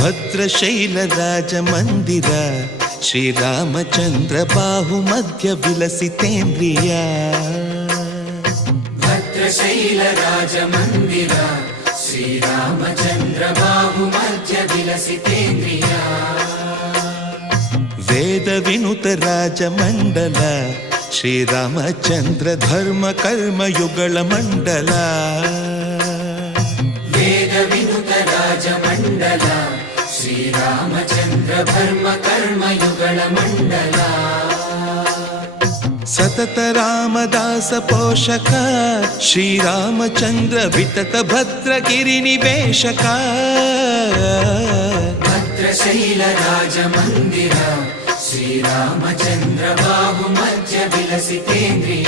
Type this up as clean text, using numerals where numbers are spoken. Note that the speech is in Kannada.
ಭದ್ರಶೈಲ ರಾಜ ಮಂದಿರ ಶ್ರೀರಾಮಚಂದ್ರ ಬಾಹುಮಧ್ಯ ವಿಲಸಿತೇಂದ್ರಿಯ. ಭದ್ರಶೈಲ ರಾಜ ಮಂದಿರ ಶ್ರೀರಾಮಚಂದ್ರ ಬಾಹುಮಧ್ಯ ವಿಲಸಿತೇಂದ್ರಿಯ. ವೇದ ವಿನುತ ರಾಜ ಮಂಡಲ ಶ್ರೀರಾಮಚಂದ್ರ ಧರ್ಮ ಕರ್ಮಯುಗಳ ಮಂಡಲ. ವೇದ ವಿನುತ ರಾಜ ಮಂಡಲ ಶ್ರೀರಾಮಚಂದ್ರ ಧರ್ಮ ಕರ್ಮಯುಗಳ ಮಂಡಲ. ಸತತ ರಾಮದಾಸ ಪೋಷಕ ಶ್ರೀರಾಮಚಂದ್ರ ವಿತತ ಭದ್ರಗಿರಿ ನಿವೇಶಕ. ಭದ್ರಶೈಲ ರಾಜ ಮಂದಿರ ಶ್ರೀರಾಮಚಂದ್ರ ಬಾಹುಮಧ್ಯ ವಿಲಸಿತೇಂದ್ರಿಯ.